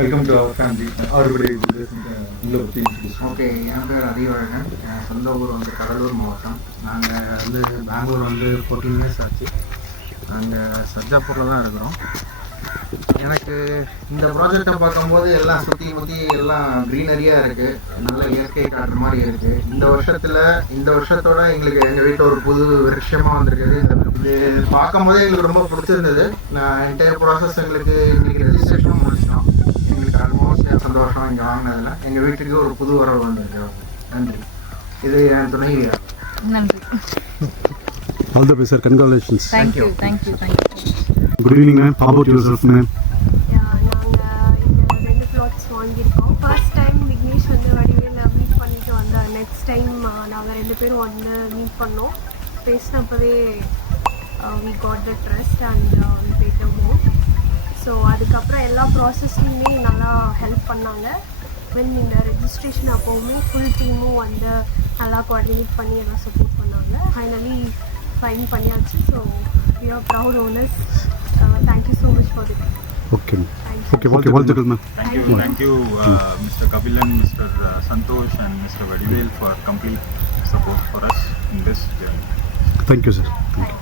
Welcome to our family. அவருடைய உங்களை பற்றி ஓகே, என் பேர் அறிவழகன். என் சொந்த ஊர் வந்து கடலூர் மாவட்டம். நாங்கள் வந்து பெங்களூர் வந்து 14 இயர்ஸ் ஆச்சு. நாங்கள் சர்ஜாப்பூரில் தான் இருக்கிறோம். எனக்கு இந்த ப்ராஜெக்டை பார்க்கும்போது எல்லாம் சுற்றி எல்லாம் க்ரீனரியாக இருக்குது, நல்ல இயற்கை காட்டுற மாதிரி இருக்குது. இந்த வருஷத்தோட எங்களுக்கு எங்கள் வீட்டில் ஒரு புது விஷயமாக வந்திருக்குது. இது பார்க்கும்போதே எங்களுக்கு ரொம்ப பிடிச்சிருந்தது. நான் என்டையர் ப்ராசஸ் எங்களுக்கு இன்றைக்கி ரெஜிஸ்ட்ரேஷனும் முடிச்சிட்டோம். எங்களுக்கு ஆல்மோஸ்ட் சந்தோஷம் இங்கே வாங்கினதில். எங்கள் வீட்டுக்கு ஒரு புது உறவு வந்திருக்கு. நன்றி. இது என் துணை வீரர். நன்றி. All the best, sir. Congratulations. Thank you. Good evening, ma'am. How about yourself, ma'am? நாங்கள் இந்த 2 plots வாங்கியிருக்கோம். ஃபர்ஸ்ட் டைம் விக்னேஷ் வந்து வடிவேல மீட் பண்ணிட்டு வந்தார். நெக்ஸ்ட் டைம் நாங்கள் 2 பேரும் வந்து மீட் பண்ணோம். பேசினப்பவே we got the trust and we paid amount. So அதுக்கப்புறம் எல்லா ப்ராசஸ்லையுமே நல்லா ஹெல்ப் பண்ணாங்க. வென் இந்த ரெஜிஸ்ட்ரேஷன் அப்போவுமே ஃபுல் டீமும் வந்து நல்லா கோஆர்டினேட் பண்ணி எல்லாம் சப்போர்ட் பண்ணாங்க. ஃபைனலி ஃபைன் பண்ணியாச்சு. So we are proud owners. Thank you so much for it. Okay. Thank you. Okay. Welcome, ma'am. Thank you, Mr. Kapilan, Mr. Santosh, and Mr. Vadivel for complete support for us in this journey. Thank you, sir. Thank you.